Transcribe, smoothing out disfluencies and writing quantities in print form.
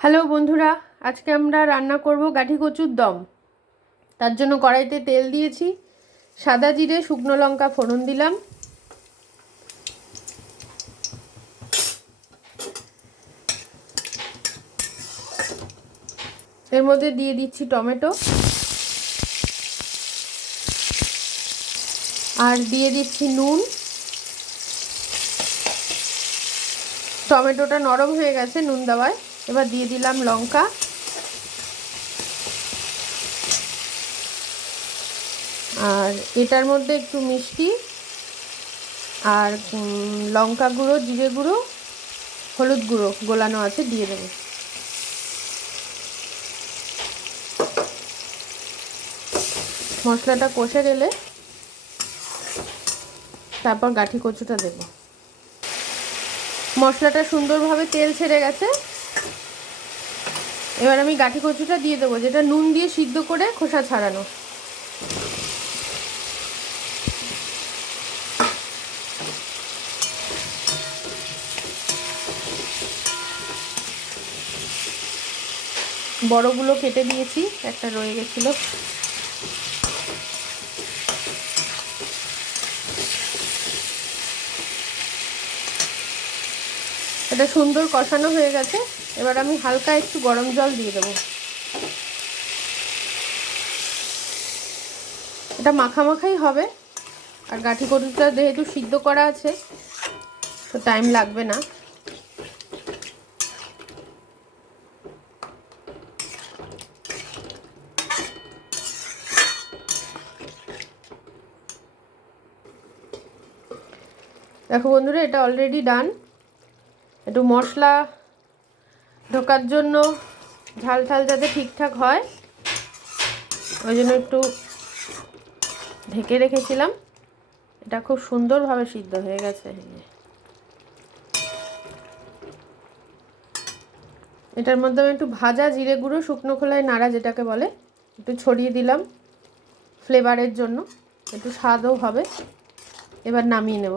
Hello বন্ধুরা, আজকে আমরা রান্না করব গাঠি কচুর দম। তার জন্য কড়াইতে তেল দিয়েছি, সাদা জিরে শুকনো লঙ্কা ফোড়ন দিলাম, এর মধ্যে দিয়ে দিচ্ছি টমেটো আর দিয়ে দিচ্ছি নুন। টমেটোটা নরম হয়ে গেছে নুন দেওয়ায়। এবার দিয়ে দিলাম লঙ্কা আর এটার মধ্যে একটু মিষ্টি আর লঙ্কা গুঁড়ো, জিরে গুঁড়ো, হলুদ গুঁড়ো গোলানো আছে দিয়ে দেবো। মশলাটা কষে গেলে তারপর গাঠি কচুটা দেব। মশলাটা সুন্দরভাবে তেল ছেড়ে গেছে। এবার আমি গাঠি কচুটা দিয়ে দেবো, যেটা নুন দিয়ে সিদ্ধ করে খোসা ছাড়ানো। বড়গুলো কেটে দিয়েছি, একটা রয়ে গেছিলো। এটা সুন্দর কষানো হয়ে গেছে। এবার আমি হালকা একটু গরম জল দিয়ে দেবো। এটা মাখামাখাই হবে, আর গাঠি কচুটা যেহেতু সিদ্ধ করা আছে তো টাইম লাগবে না। দেখো বন্ধুরা, এটা অলরেডি ডান। একটু মশলা ঢোকার জন্য ঝাল ঝাল যাতে ঠিকঠাক হয় ওই জন্য একটু ঢেকে রেখেছিলাম। এটা খুব সুন্দরভাবে সিদ্ধ হয়ে গেছে। এটার মধ্যে আমি একটু ভাজা জিরে গুঁড়ো, শুকনো খোলায় নাড়া যেটাকে বলে, একটু ছড়িয়ে দিলাম ফ্লেভারের জন্য, একটু স্বাদও হবে। এবার নামিয়ে নেব।